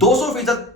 200%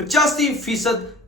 85%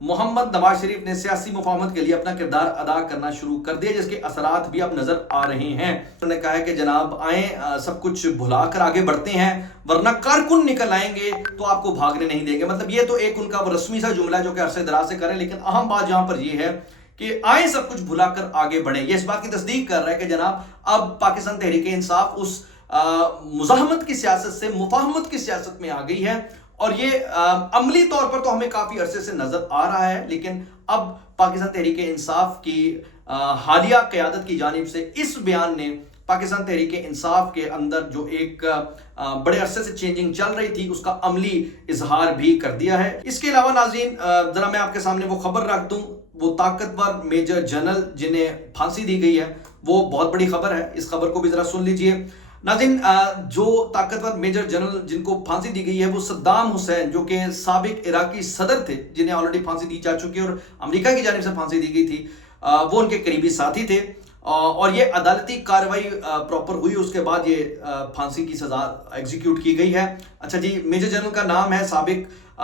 محمد نواز شریف نے سیاسی مفاہمت کے لیے اپنا کردار ادا کرنا شروع کر دیا، جس کے اثرات بھی اب نظر آ رہے ہیں۔ انہوں نے کہا ہے کہ جناب آئیں سب کچھ بھلا کر آگے بڑھتے ہیں، ورنہ کارکن نکل آئیں گے تو آپ کو بھاگنے نہیں دیں گے۔ مطلب یہ تو ایک ان کا وہ رسمی سا جملہ ہے جو کہ عرصے دراز سے کریں، لیکن اہم بات یہاں پر یہ ہے کہ آئیں سب کچھ بھلا کر آگے بڑھیں۔ یہ اس بات کی تصدیق کر رہا ہے کہ جناب اب پاکستان تحریک انصاف اس مزاحمت کی سیاست سے مفاہمت کی سیاست میں آ گئی ہے، اور یہ عملی طور پر تو ہمیں کافی عرصے سے نظر آ رہا ہے، لیکن اب پاکستان تحریک انصاف کی حالیہ قیادت کی جانب سے اس بیان نے پاکستان تحریک انصاف کے اندر جو ایک بڑے عرصے سے چینجنگ چل رہی تھی اس کا عملی اظہار بھی کر دیا ہے۔ اس کے علاوہ ناظرین ذرا میں آپ کے سامنے وہ خبر رکھ دوں، وہ طاقتور میجر جنرل جنہیں پھانسی دی گئی ہے، وہ بہت بڑی خبر ہے، اس خبر کو بھی ذرا سن لیجئے ناظرین۔ جو طاقتور میجر جنرل جن کو پھانسی دی گئی ہے وہ صدام حسین، جو کہ سابق عراقی صدر تھے، جنہیں آلریڈی پھانسی دی جا چکی ہے اور امریکہ کی جانب سے پھانسی دی گئی تھی، وہ ان کے قریبی ساتھی تھے، اور یہ عدالتی کارروائی پراپر ہوئی، اس کے بعد یہ پھانسی کی سزا ایگزیکیوٹ کی گئی ہے۔ اچھا جی، میجر جنرل کا نام ہے سابق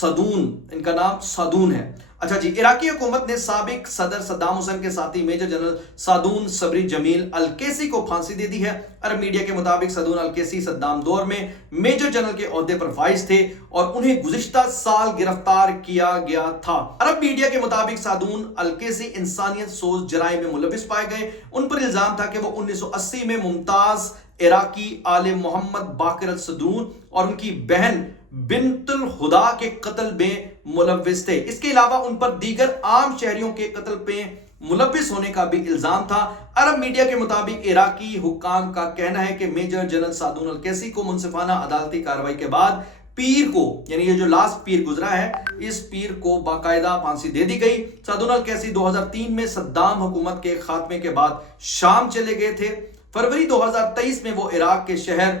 صدون، ان کا نام صدون ہے۔ اچھا جی، عراقی حکومت نے سابق صدر صدام حسین کے ساتھی میجر جنرل صدون صبری جمیل القیسی کو پھانسی دے دی ہے۔ عرب میڈیا کے مطابق صدون القیسی صدام دور میں میجر جنرل کے عہدے پر فائز تھے اور انہیں گزشتہ سال گرفتار کیا گیا تھا۔ عرب میڈیا کے مطابق صدون القیسی انسانیت سوز جرائم میں ملوث پائے گئے۔ ان پر الزام تھا کہ وہ 1980 میں ممتاز عراقی عالم محمد باقر الصدون اور ان کی بہن بنت الہدا کے قتل میں ملوث تھے۔ اس کے علاوہ ان پر دیگر عام شہریوں کے قتل میں ملوث ہونے کا بھی الزام تھا۔ عرب میڈیا کے مطابق عراقی حکام کا کہنا ہے کہ میجر جنرل صدون القیسی کو منصفانہ عدالتی کارروائی کے بعد پیر کو، یعنی یہ جو لاسٹ پیر گزرا ہے، اس پیر کو باقاعدہ پھانسی دے دی گئی۔ صدون القیسی 2003 میں صدام حکومت کے خاتمے کے بعد شام چلے گئے تھے۔ فروری 2023 میں وہ عراق کے شہر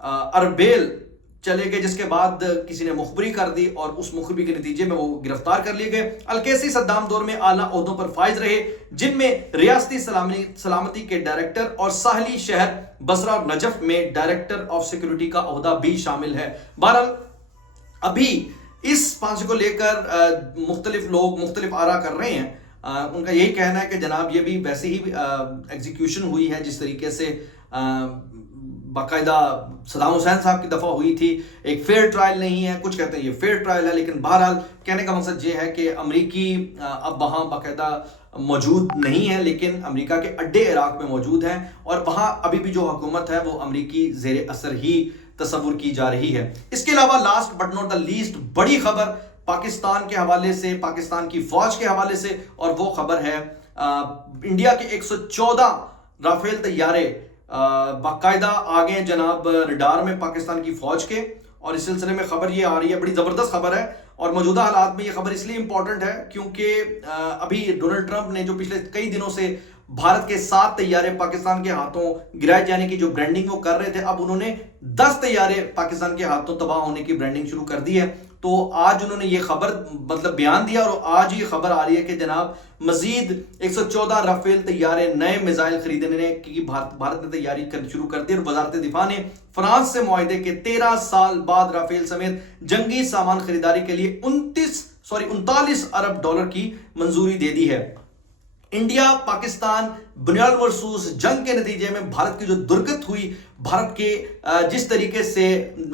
اربیل چلے گئے، جس کے بعد کسی نے مخبری کر دی اور اس مخبری کے نتیجے میں وہ گرفتار کر لیے گئے۔ القیسی صدام دور میں اعلیٰ عہدوں پر فائز رہے، جن میں ریاستی سلامتی کے ڈائریکٹر اور ساحلی شہر بصرہ اور نجف میں ڈائریکٹر آف سیکورٹی کا عہدہ بھی شامل ہے۔ بہرحال ابھی اس پھانسی کو لے کر مختلف لوگ مختلف آرا کر رہے ہیں۔ ان کا یہی کہنا ہے کہ جناب یہ بھی ویسے ہی ایگزیکیوشن ہوئی ہے جس طریقے سے باقاعدہ صدام حسین صاحب کی دفعہ ہوئی تھی، ایک فیئر ٹرائل نہیں ہے، کچھ کہتے ہیں یہ فیئر ٹرائل ہے، لیکن بہرحال کہنے کا مقصد یہ ہے کہ امریکی اب وہاں باقاعدہ موجود نہیں ہے، لیکن امریکہ کے اڈے عراق میں موجود ہیں، اور وہاں ابھی بھی جو حکومت ہے وہ امریکی زیر اثر ہی تصور کی جا رہی ہے۔ اس کے علاوہ last but not the least بڑی خبر پاکستان کے حوالے سے، پاکستان کی فوج کے حوالے سے، اور وہ خبر ہے انڈیا کے 114 رافیل طیارے باقاعدہ آگے جناب ریڈار میں پاکستان کی فوج کے، اور اس سلسلے میں خبر یہ آ رہی ہے، بڑی زبردست خبر ہے، اور موجودہ حالات میں یہ خبر اس لیے امپورٹنٹ ہے کیونکہ ابھی ڈونلڈ ٹرمپ نے جو پچھلے کئی دنوں سے بھارت کے 7 طیارے پاکستان کے ہاتھوں گرائے جانے کی جو برانڈنگ وہ کر رہے تھے، اب انہوں نے 10 طیارے پاکستان کے ہاتھوں تباہ ہونے کی برانڈنگ شروع کر دی ہے۔ تو آج انہوں نے یہ خبر مطلب بیان دیا، اور آج یہ خبر آ رہی ہے کہ جناب مزید 114 رافیل طیارے نئے میزائل خریدنے کی بھارت نے تیاری شروع کر دی، اور وزارت دفاع نے فرانس سے معاہدے کے 13 سال بعد رافیل سمیت جنگی سامان خریداری کے لیے 39 ارب ڈالر کی منظوری دے دی ہے۔ انڈیا پاکستان بنیاد مرصوص جنگ کے نتیجے میں بھارت کی جو درگت ہوئی، بھارت کے جس طریقے سے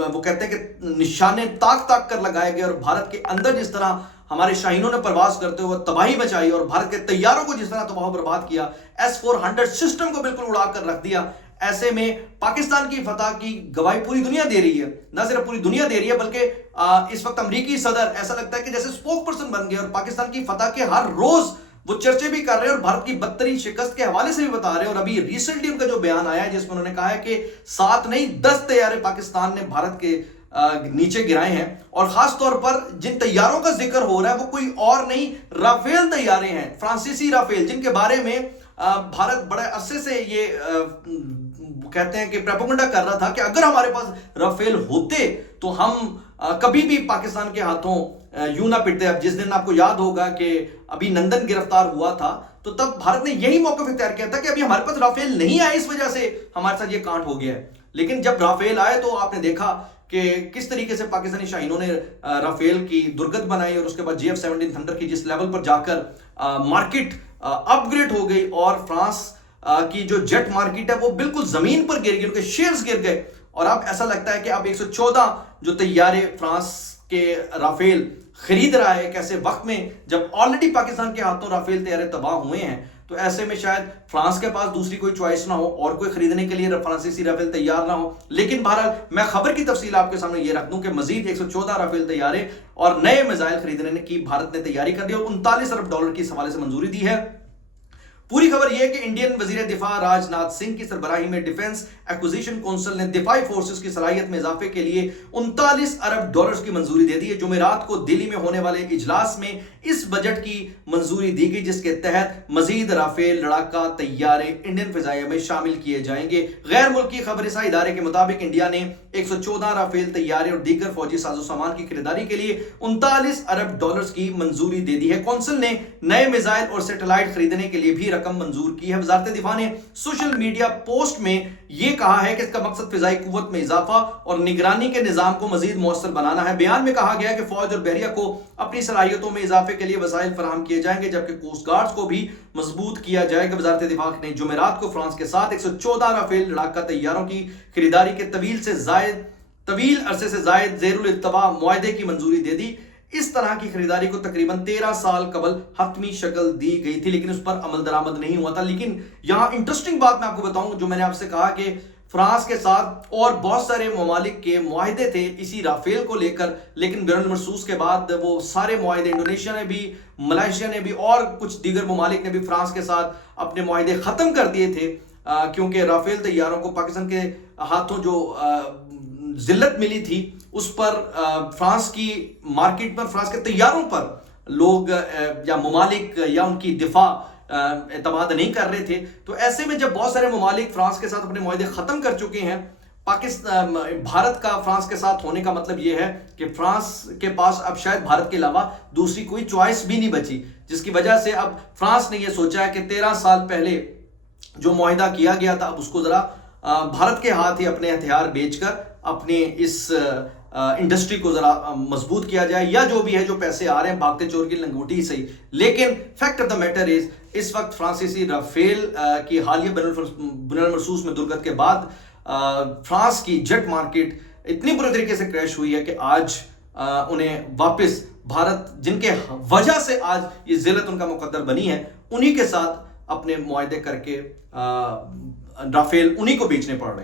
وہ کہتے ہیں کہ نشانے تاک کر لگائے گئے، اور بھارت کے اندر جس طرح ہمارے شاہینوں نے پرواز کرتے ہوئے تباہی مچائی، اور بھارت کے طیاروں کو جس طرح تباہ و برباد کیا، S-400 سسٹم کو بالکل اڑا کر رکھ دیا، ایسے میں پاکستان کی فتح کی گواہی پوری دنیا دے رہی ہے۔ نہ صرف پوری دنیا دے رہی ہے بلکہ اس وقت امریکی صدر ایسا لگتا ہے کہ جیسے اسپوک پرسن بن گئے، اور پاکستان کی فتح کے ہر روز وہ چرچے بھی کر رہے ہیں، اور بھارت کی بدترین شکست کے حوالے سے بھی بتا رہے ہیں۔ اور ابھی ریسنٹلی ان کا جو بیان آیا ہے جس میں انہوں نے کہا ہے کہ 7 نہیں 10 طیارے پاکستان نے بھارت کے نیچے گرائے ہیں، اور خاص طور پر جن طیاروں کا ذکر ہو رہا ہے وہ کوئی اور نہیں رافیل طیارے ہیں، فرانسیسی رافیل، جن کے بارے میں بھارت بڑے عرصے سے یہ کہتے ہیں کہ پروپیگنڈا کر رہا تھا کہ اگر ہمارے پاس رافیل ہوتے تو ہم کبھی بھی پاکستان کے ہاتھوں یوں نہ پٹتے۔ اب جس دن آپ کو یاد ہوگا کہ ابھی نندن گرفتار ہوا تھا تو تب بھارت نے یہی موقف اختیار کیا تھا کہ ابھی ہمارے پاس رافیل نہیں آئے، اس وجہ سے ہمارے ساتھ یہ کانڈ ہو گیا ہے۔ لیکن جب رافیل آئے تو آپ نے دیکھا کہ کس طریقے سے پاکستانی شاہینوں نے رافیل کی درگت بنائی اور اس کے بعد GF-17 تھنڈر کی جس لیول پر جا کر مارکیٹ اپ گریڈ ہو گئی اور فرانس کی جو جیٹ مارکیٹ ہے وہ بالکل زمین پر گر گئی، ان کے شیئرز گر گئے، اور اب ایسا لگتا ہے کہ اب 114 جو طیارے فرانس کے رافیل خرید رہا ہے ایک ایسے وقت میں جب آلریڈی پاکستان کے ہاتھوں رافیل طیارے تباہ ہوئے ہیں، تو ایسے میں شاید فرانس کے پاس دوسری کوئی چوائس نہ ہو اور کوئی خریدنے کے لیے فرانسیسی رافیل تیار نہ ہو۔ لیکن بہرحال میں خبر کی تفصیل آپ کے سامنے یہ رکھ دوں کہ مزید 114 رافیل طیارے اور نئے میزائل خریدنے کی بھارت نے تیاری کر دی اور $39 ارب کی اس حوالے سے منظوری دی ہے۔ پوری خبر یہ ہے کہ انڈین وزیر دفاع راج ناتھ سنگھ کی سربراہی میں ڈیفنس ایکوزیشن کونسل نے دفاعی فورسز کی صلاحیت میں اضافے کے لیے $39 ارب کی منظوری دے دی ہے۔ جمعرات کو دلی میں ہونے والے اجلاس میں اس بجٹ کی منظوری دی گئی جس کے تحت مزید رافیل لڑاکا طیارے انڈین فضائیہ میں شامل کیے جائیں گے۔ غیر ملکی خبر رساں ادارے کے مطابق انڈیا نے 114 رافیل طیارے اور دیگر فوجی ساز و سامان کی خریداری کے لیے $39 ارب کی منظوری دے دی ہے۔ کونسل نے نئے میزائل اور سیٹلائٹ خریدنے کے لیے بھی رقم منظور کی ہے۔ وزارت دفاع نے سوشل میڈیا پوسٹ میں یہ کہا ہے کہ اس کا مقصد فضائی قوت میں اضافہ اور نگرانی کے نظام کو مزید مؤثر بنانا ہے۔ بیان میں کہا گیا ہے کہ فوج اور بحریہ کو اپنی صلاحیتوں میں اضافے کے لیے وسائل فراہم کیے جائیں گے جبکہ کوسٹ گارڈز کو بھی مضبوط کیا جائے گا۔ وزارت دفاع نے جمعرات کو فرانس کے ساتھ 114 رافیل لڑاکا طیاروں کی خریداری کے طویل عرصے سے زائد زیر الاتفاق معاہدے کی منظوری دے دی۔ اس طرح کی خریداری کو تقریباً 13 سال قبل حتمی شکل دی گئی تھی لیکن اس پر عمل درآمد نہیں ہوا تھا۔ لیکن یہاں انٹرسٹنگ بات میں آپ کو بتاؤں جو میں نے آپ سے کہا کہ فرانس کے ساتھ اور بہت سارے ممالک کے معاہدے تھے اسی رافیل کو لے کر، لیکن بین المرصوص کے بعد وہ سارے معاہدے انڈونیشیا نے بھی، ملائیشیا نے بھی اور کچھ دیگر ممالک نے بھی فرانس کے ساتھ اپنے معاہدے ختم کر دیے تھے کیونکہ رافیل طیاروں کو پاکستان کے ہاتھوں جو ذلت ملی تھی اس پر فرانس کی مارکیٹ پر، فرانس کے طیاروں پر لوگ یا ممالک یا ان کی دفاع اعتماد نہیں کر رہے تھے۔ تو ایسے میں جب بہت سارے ممالک فرانس کے ساتھ اپنے معاہدے ختم کر چکے ہیں، بھارت کا فرانس کے ساتھ ہونے کا مطلب یہ ہے کہ فرانس کے پاس اب شاید بھارت کے علاوہ دوسری کوئی چوائس بھی نہیں بچی، جس کی وجہ سے اب فرانس نے یہ سوچا ہے کہ 13 سال پہلے جو معاہدہ کیا گیا تھا اب اس کو ذرا بھارت کے ہاتھ ہی اپنے ہتھیار بیچ کر اپنے اس انڈسٹری کو ذرا مضبوط کیا جائے، یا جو بھی ہے جو پیسے آ رہے ہیں بھاگتے چور کی لنگوٹی ہی صحیح۔ لیکن fact of the matter is اس وقت فرانسیسی رافیل کی حالیہ بین المرصوص میں درگت کے بعد فرانس کی جیٹ مارکیٹ اتنی برے طریقے سے کریش ہوئی ہے کہ آج انہیں واپس بھارت جن کے وجہ سے آج یہ ذلت ان کا مقدر بنی ہے انہی کے ساتھ اپنے معاہدے کر کے رافیل انہی کو بیچنے پڑ رہے ہیں۔